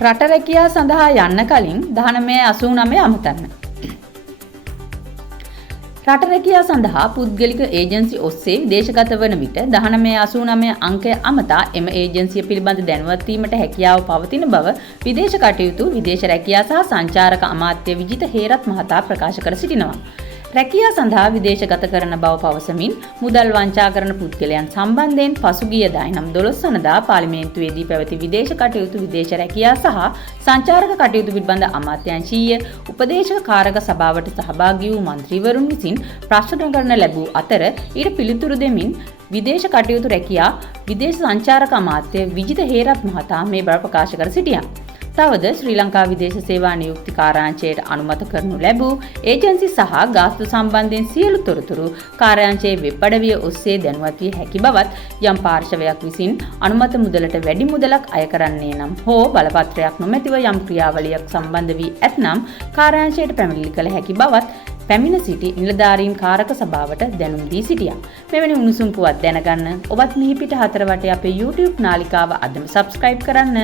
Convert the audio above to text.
රට රැකියා සඳහා යන්න කලින් 1989 අමතන්න. රට රැකියා සඳහා පුද්ගලික ඒජන්සි ඔස්සේ විදේශගත වන විට 1989 අංකය අමතා එම ඒජන්සිය පිළිබඳ දැනුවත් වීමට හැකියාව පවතින බව විදේශ කටයුතු විදේශ රැකියා සහ සංචාරක අමාත්‍ය විජිත හේරත් මහතා ප්‍රකාශ කර සිටිනවා. රැකියා සඳහා විදේශගත කරන බව පවසමින් මුදල් වංචා කරන පුද්ගලයන් සම්බන්ධයෙන් පසුගිය දයනම් 12 වනදා පාර්ලිමේන්තුවේදී පැවති විදේශ කටයුතු විදේශ රැකියා සහ සංචාරක කටයුතු පිළිබඳ අමාත්‍යාංශීය උපදේශක කාරක සභාවට සහභාගී වූ මන්ත්‍රීවරුන් විසින් ප්‍රශ්න කරන ලැබූ අතර ඊට පිළිතුරු දෙමින් විදේශ කටයුතු රැකියා විදේශ සංචාරක අමාත්‍ය විජිත හේරත් මහතා මේ බව ප්‍රකාශ කර සිටියා. තවද ශ්‍රී ලංකා විදේශ සේවා නියුක්ති කාර්යාංශයට අනුමත කරනු ලැබූ ඒජන්සි සහ ගාස්තු සම්බන්ධයෙන් සියලු තොරතුරු කාර්යාංශයේ වෙබ් අඩවිය ඔස්සේ දැනුවත් විය හැකි බවත් යම් පාර්ශවයක් විසින් අනුමත මුදලට වැඩි මුදලක් අය කරන්නේ නම් හෝ බලපත්‍රයක් නොමැතිව යම් ක්‍රියාවලියක් සම්බන්ධ වී ඇතනම් කාර්යාංශයට පැමිණිලි කළ හැකි බවත් පැමිණ සිටි නිලධාරීන් කාරක සභාවට දැනුම් දී සිටියා. මෙවැනි උණුසුම් පුවත් දැනගන්න ඔබත් මිහිපිට 4 වටේ අපේ YouTube නාලිකාව අදම subscribe කරන්න.